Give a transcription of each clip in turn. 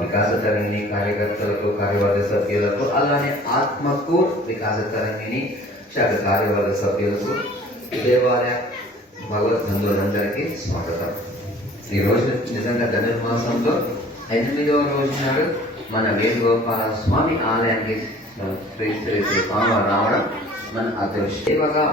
వికాస తరంగిణి కార్యకర్తలకు కార్యవర్గ సభ్యులకు అలానే ఆత్మకు వికాస తరంగిణి శాఖ కార్యవర్గ సభ్యులకు దేవాలయ భగవద్ బంధువులందరికీ స్వాగతం. ఈ రోజు నిజంగా ధనుర్మాసంలో 8వ రోజు నాడు మన వేణుగోపాల స్వామి ఆలయానికి శ్రీ శ్రీ శ్రీ స్వామివారు రావడం మన అదృష్టం. సేవగా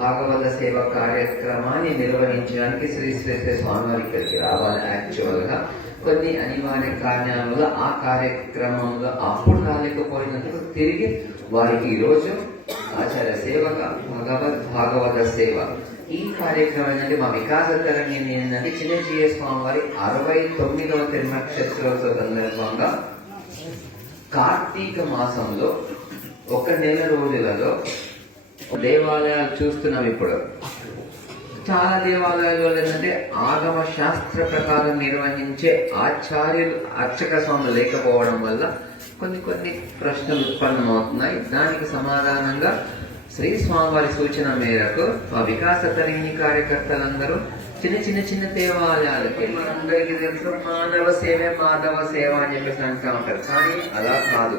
భాగవత సేవ కార్యక్రమాన్ని నిర్వహించడానికి శ్రీ శ్రీ శ్రీ స్వామివారి ఇక్కడికి రావాలి. యాక్చువల్ గా కొన్ని అనివార్య కారణాల ఆ కార్యక్రమంలో అప్పుడు రాలేకపోయినందుకు తిరిగి వారికి ఈరోజు ఆచార్య సేవగా భాగవత సేవ ఈ కార్యక్రమం ఏంటంటే మా వికాస తరంగిణి ఏంటంటే చిన్నజీయ స్వామి వారి 69వ తిరునక్షత్రోత్సవ సందర్భంగా కార్తీక మాసంలో 1 నెల రోజులలో దేవాలయాలు చూస్తున్నాం. ఇప్పుడు చాలా దేవాలయాలు ఏంటంటే ఆగమ శాస్త్ర ప్రకారం నిర్వహించే ఆచార్యులు అర్చక స్వాములు లేకపోవడం వల్ల కొన్ని ప్రశ్నలు ఉత్పన్నమవుతున్నాయి. దానికి సమాధానంగా శ్రీ స్వామివారి సూచన మేరకు మా వికాస తరంగిణి కార్యకర్తలందరూ చిన్న దేవాలయాలకి మనందరికీ తెలుసు మాధవ సేవ అని చెప్పేసి అంటూ ఉంటారు. కానీ అలా కాదు.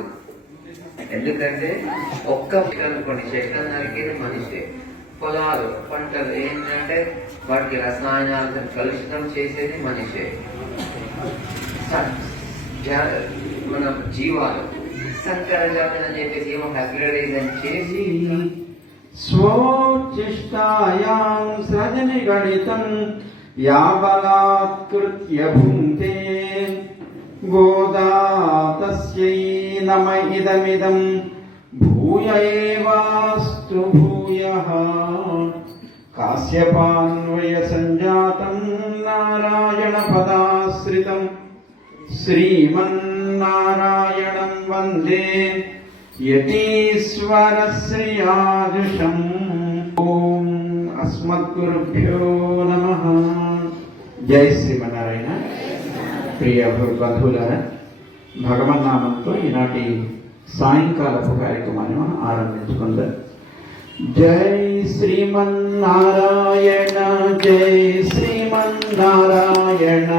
ఎందుకంటే ఒక్క కొన్ని చెట్ల నరికేది మనిషి, పొలాలు పంటలు ఏంటంటే వాటికి రసాయనాలతో కలుషితం చేసేది మనిషే, మన జీవాలు సంకర జాతన చెప్పేసి ఏమో హైబ్రిడైజేషన్ చేసి స్వోచ్చిష్టాయాం సృజని గణితం యాబలాత్కృత్య భుంక్తే గోదా తస్యై నమ ఇదమిదం భూయ ఏవాస్తు భూయః. కాశ్యపాన్వయ సంజాతం నారాయణ పదాశ్రితం శ్రీమన్నారాయణం వందే యతీశ్వర శ్రీయాజుషం. ఓం అస్మద్గురుభ్యో నమః. జై శ్రీమన్నారాయణ. ప్రియ బంధువులారా, భగవన్నామంతో ఈనాటి సాయంకాలపు కార్యక్రమాన్ని మనం ఆరంభించుకుందాం. జై శ్రీమన్నారాయణ, జై శ్రీమన్నారాయణ.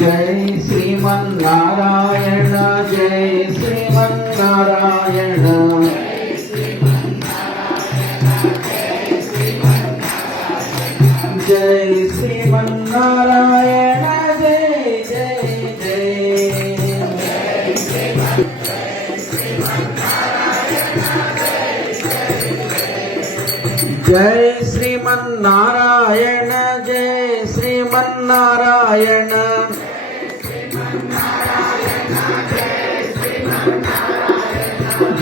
జై శ్రీమన్నారాయణ, జై శ్రీమన్నారాయణ. జై శ్రీమన్నారాయణ, జై జై జై. జై శ్రీమన్నారాయణ, జై శ్రీమన్నారాయణ.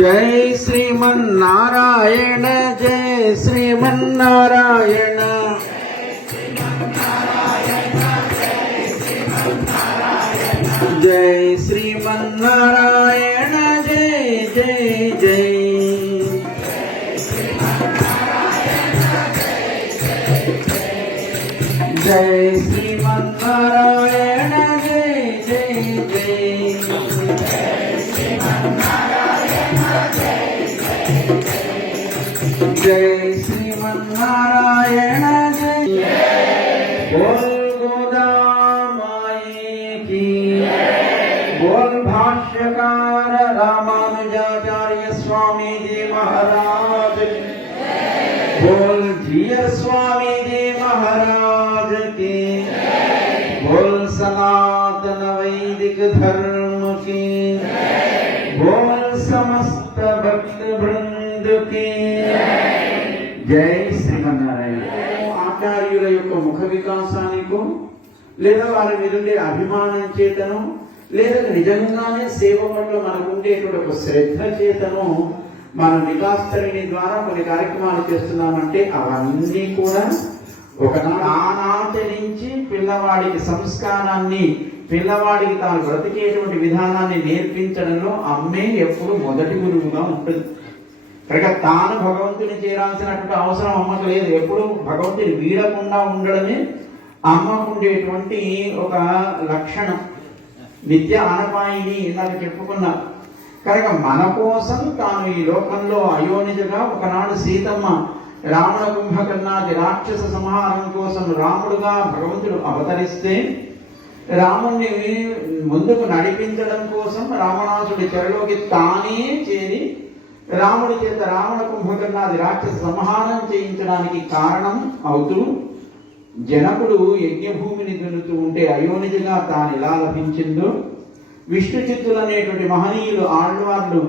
జై శ్రీమన్నారాయణ, జై శ్రీమన్నారాయణ. జై శ్రీమన్నారాయణ, జై జై జై. జై శ్రీమన్నారాయణ, జై జై జై. జై శ్రీమన్నారాయణ, జై. బోల్ గోదామాయి కీ, బోల్ భాష్యకార రామానుజాచార్య స్వామి జీ మహారాజ్, बोल जीयर स्वामी जी महाराज की, बोल सनातन वैदिक धर्म की, बोल समस्त भक्त वृंद की. జై శ్రీమన్నారాయణ. ఆచార్యుల యొక్క ముఖ వికాసానికో లేదా వారి మీద ఉండే అభిమానం చేతను లేదా నిజంగానే సేవ పట్ల మనకుండేటువంటి ఒక శ్రద్ధ చేతను మనం వికాసతరిణి ద్వారా కొన్ని కార్యక్రమాలు చేస్తున్నామంటే అవన్నీ కూడా ఒకనాడు ఆనాచరించి పిల్లవాడికి సంస్కారాన్ని, పిల్లవాడికి తాను బ్రతికేటువంటి విధానాన్ని నేర్పించడంలో అమ్మే ఎప్పుడు మొదటి గురువుగా ఉంటుంది. కనుక తాను భగవంతుని చేరాల్సినటువంటి అవసరం అమ్మకు లేదు. ఎప్పుడు భగవంతుని వీడకుండా ఉండడమే అమ్మకు ఉండేటువంటి ఒక లక్షణం. విద్య ఆనపాయిని ఇందాక చెప్పుకున్నా. కనుక మన కోసం తాను ఈ లోకంలో అయోనిజగా ఒకనాడు సీతమ్మ రావణ కుంభకర్ణాది రాక్షస సంహారం కోసం రాముడుగా భగవంతుడు అవతరిస్తే రాముణ్ణి ముందుకు నడిపించడం కోసం రావణాసుడి చెరలోకి తానే చేరి రాముడి చేత రావణ కుంభకర్ణాది రాక్షస సంహారం చేయించడానికి కారణం అవుతూ జనకుడు యజ్ఞభూమిని దున్నుతూ ఉంటే అయోనిజగా తాను ఎలా లభించిందో, విష్ణు చిత్తులు అనేటువంటి మహనీయులు ఆళ్వార్లు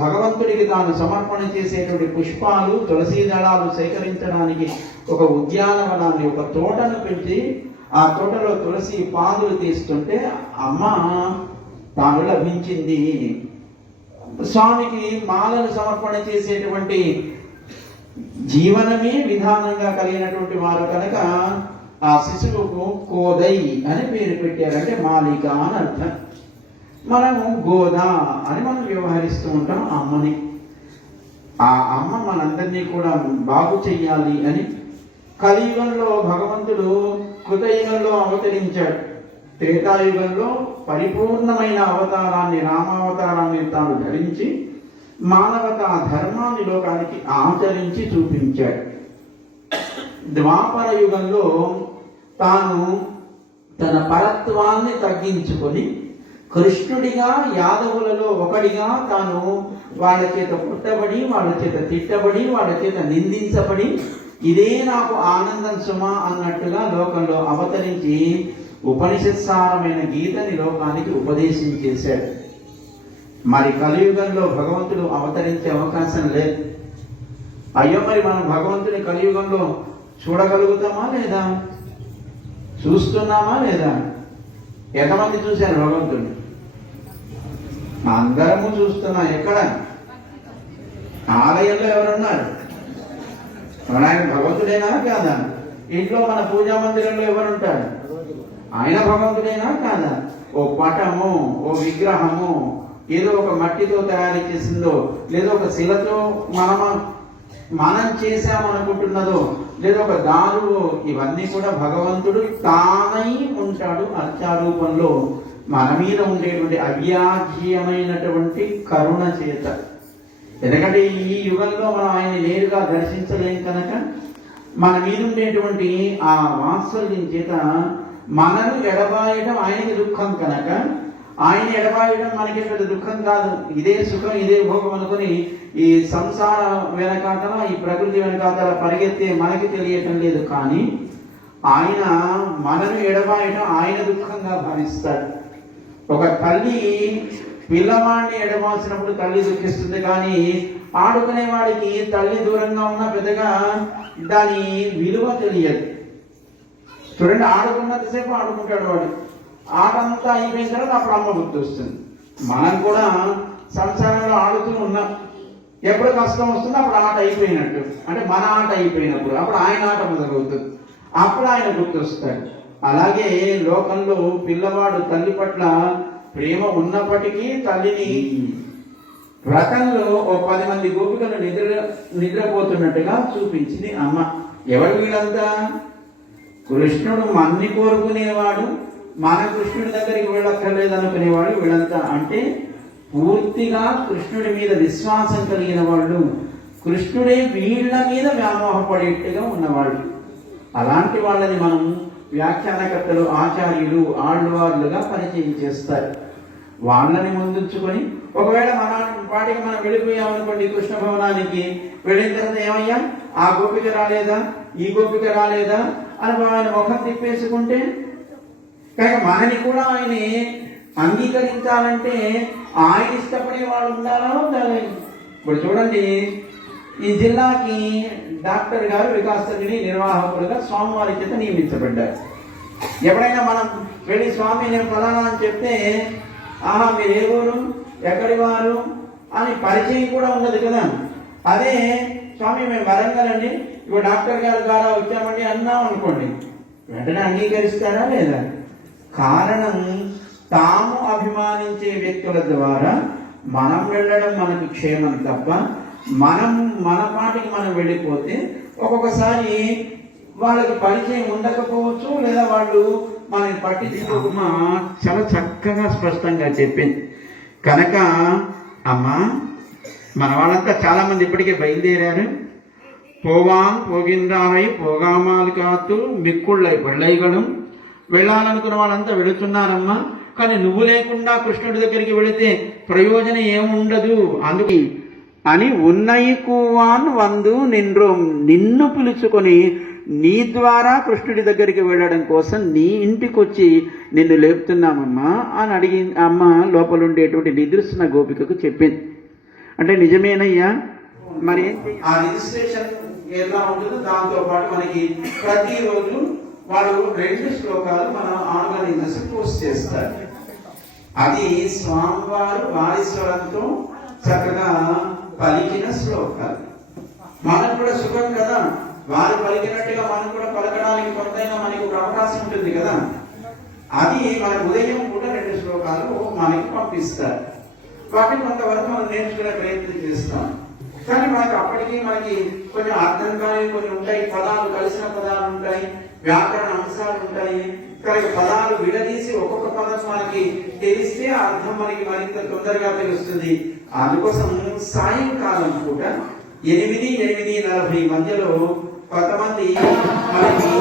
భగవంతుడికి తాను సమర్పణ చేసేటువంటి పుష్పాలు, తులసీ దళాలు సేకరించడానికి ఒక ఉద్యానవనాన్ని, ఒక తోటను పెంచి ఆ తోటలో తులసి పాదులు తీస్తుంటే అమ్మ తాను లభించింది. స్వామికి మాలను సమర్పణ చేసేటువంటి జీవనమే విధానంగా కలిగినటువంటి వారు కనుక ఆ శిశువుకు కోదై అని పేరు పెట్టారంటే మాలిక అని అర్థం. మనము గోదా అని మనం వ్యవహరిస్తూ ఉంటాం అమ్మని. ఆ అమ్మ మనందరినీ కూడా బాగు చెయ్యాలి అని కలియుగంలో భగవంతుడు కృతయుగంలో అవతరించాడు. త్రేతాయుగంలో పరిపూర్ణమైన అవతారాన్ని, రామావతారాన్ని తాను ధరించి మానవతా ధర్మాన్ని లోకానికి ఆచరించి చూపించాడు. ద్వాపర యుగంలో తాను తన పరత్వాన్ని తగ్గించుకొని కృష్ణుడిగా యాదవులలో ఒకడిగా తాను వాళ్ళ చేత పుట్టబడి, వాళ్ళ చేత తిట్టబడి, వాళ్ళ చేత నిందించబడి ఇదే నాకు ఆనందం సుమా అన్నట్టుగా లోకంలో అవతరించి ఉపనిషత్సారమైన గీతని లోకానికి ఉపదేశం చేశాడు. మరి కలియుగంలో భగవంతుడు అవతరించే అవకాశం లేదు. అయ్యో, మరి మనం భగవంతుని కలియుగంలో చూడగలుగుతామా లేదా? చూస్తున్నామా లేదా? ఎంతమంది చూశారు భగవంతుడిని? అందరము చూస్తున్నాం. ఎక్కడ? ఆలయంలో ఎవరున్నారు? ఆయన భగవంతుడేనా కాదా? ఇంట్లో మన పూజా మందిరంలో ఎవరుంటాడు? ఆయన భగవంతుడేనా కాదా? ఓ పటము, ఓ విగ్రహము, ఓ ఏదో ఒక మట్టితో తయారు చేసిందో, లేదా ఒక శిలతో మనం చేశామనుకుంటున్నదో, లేదా ఒక దారువో, ఇవన్నీ కూడా భగవంతుడు తానై ఉంటాడు అర్చారూపంలో మన మీద ఉండేటువంటి అవ్యాజ్యమైనటువంటి కరుణ చేత. ఎందుకంటే ఈ యుగంలో మనం ఆయన్ని నేరుగా దర్శించలేం కనుక మన మీద ఉండేటువంటి ఆ వాత్సల్యం చేత మనను ఎడబాయడం ఆయనకి దుఃఖం కనుక, ఆయన ఎడబాయడం మనకి పెద్ద దుఃఖం కాదు. ఇదే సుఖం, ఇదే భోగం అనుకుని ఈ సంసార వెనకాతల, ఈ ప్రకృతి వెనకాతల పరిగెత్తే మనకి తెలియటం లేదు. కానీ ఆయన మనను ఎడబాయడం ఆయన దుఃఖంగా భావిస్తాడు. ఒక తల్లి పిల్లవాడిని ఎడబాసినప్పుడు తల్లి దుఃఖిస్తుంది, కానీ ఆడుకునే వాడికి తల్లి దూరంగా ఉన్నా పెద్దగా దాని విలువ తెలియదు. చూడండి, ఆడుకున్నంతసేపు ఆడుకుంటాడు వాడు, ఆట అంతా అయిపోయిన తర్వాత అప్పుడు అమ్మ గుర్తు వస్తుంది. మనం కూడా సంసారంలో ఆడుతూ ఉన్నాం, ఎప్పుడు కష్టం వస్తుందో అప్పుడు ఆట అయిపోయినట్టు, అంటే మన ఆట అయిపోయినప్పుడు అప్పుడు ఆయన ఆట మొదలవుతుంది, అప్పుడు ఆయన గుర్తొస్తాడు. అలాగే లోకంలో పిల్లవాడు తల్లి పట్ల ప్రేమ ఉన్నప్పటికీ తల్లిని వ్రతంలో ఓ 10 మంది గోపికలు నిద్రపోతున్నట్టుగా చూపించింది అమ్మ. ఎవరు వీళ్ళంతా? కృష్ణుడు మన్ని కోరుకునేవాడు, మన కృష్ణుడి దగ్గరికి వెళ్ళక్కర్లేదు అనుకునేవాడు వీళ్ళంతా. అంటే పూర్తిగా కృష్ణుడి మీద విశ్వాసం కలిగిన వాళ్ళు, కృష్ణుడే వీళ్ళ మీద వ్యామోహపడేట్టుగా ఉన్నవాళ్ళు. అలాంటి వాళ్ళని మనం వ్యాఖ్యానకర్తలు, ఆచార్యులు, ఆళ్వార్లుగా పరిచయం చేస్తారు. వాళ్ళని ముందుంచుకొని ఒకవేళ మన పాటికి మనం వెళ్ళిపోయామనుకోండి కృష్ణ భవనానికి, వెళ్ళిన తర్వాత ఏమయ్యా ఆ గోపిక రాలేదా, ఈ గోపిక రాలేదా అని ఆయన ముఖం తిప్పేసుకుంటే, కనుక మనని కూడా ఆయన అంగీకరించాలంటే ఆయన ఇష్టపడే వాళ్ళు ఉండాలా ఉండాలి. ఇప్పుడు చూడండి, ఈ జిల్లాకి డాక్టర్ గారు వికాసగిరి నిర్వాహకులుగా స్వామివారి చేత నియమించబడ్డారు. ఎప్పుడైనా మనం వెళ్ళి స్వామి నేను ఫలానా అని చెప్తే, ఆహా మీరు ఏ ఊరు, ఎక్కడి వారు అని పరిచయం కూడా ఉండదు కదా. అదే స్వామి మేము వరంగల్ అండి, ఇప్పుడు డాక్టర్ గారి ద్వారా వచ్చామండి అన్నాం అనుకోండి, వెంటనే అంగీకరిస్తారా లేదా? కారణం తాము అభిమానించే వ్యక్తుల ద్వారా మనం వెళ్ళడం మనకు క్షేమం తప్ప, మనం మన పాటికి మనం వెళ్ళిపోతే ఒక్కొక్కసారి వాళ్ళకి పరిచయం ఉండకపోవచ్చు, లేదా వాళ్ళు మనకి పట్టించుకోక చాలా చక్కగా స్పష్టంగా చెప్పింది. కనుక అమ్మా, మన వాళ్ళంతా చాలా మంది ఇప్పటికే బయలుదేరారు. పోవాన్ పోగిందారై పోగామాలు కాతు మిక్కుళ్ళై పెళ్ళైగడం, వెళ్ళాలనుకున్న వాళ్ళంతా వెళుతున్నారమ్మా. కానీ నువ్వు లేకుండా కృష్ణుడి దగ్గరికి వెళితే ప్రయోజనం ఏముండదు, అందుకు అని ఉన్నయి కూవాన్ వందు నిన్ను పిలుచుకొని నీ ద్వారా కృష్ణుడి దగ్గరికి వెళ్ళడం కోసం నీ ఇంటికి వచ్చి నిన్ను లేపుతున్నామమ్మా అని అడిగి అమ్మ లోపల ఉండేటువంటి నిద్రిస్తున్న గోపికకు చెప్పింది. అంటే నిజమేనయ్యా, మరి ఆ రిజిస్ట్రేషన్ ఎలా ఉంటుందో దాంతో పాటు మనకి ప్రతిరోజు వాళ్ళు 2 శ్లోకాలు మన ఆర్గనైజర్స్ పోస్ట్ చేస్తారు. అది స్వామివారు వారి స్వరంతో చక్కగా పలికిన శ్లోకాలు. మనకు కూడా సుఖం కదా, వారు పలికినట్టుగా మనం కూడా పలకడానికి కొంతైనా మనకి ఒక అవకాశం ఉంటుంది కదా. అది మన ఉదయం కూడా 2 శ్లోకాలు మనకి పంపిస్తారు. వాటిని కొంతవరకు మనం నేర్చుకునే ప్రయత్నం చేస్తాం. కానీ మనకి అప్పటికి మనకి కొంచెం అర్థం కాని కొన్ని ఉంటాయి, పదాలు కలిసిన పదాలు ఉంటాయి, వ్యాకరణ అంశాలు ఉంటాయి. కనుక పదాలు విడదీసి ఒక్కొక్క పదం మనకి తెలిస్తే అర్థం మనకి మరింత తొందరగా తెలుస్తుంది. అందుకోసం సాయంకాలం పూట 8-8:40 మధ్యలో కొంతమంది మనకి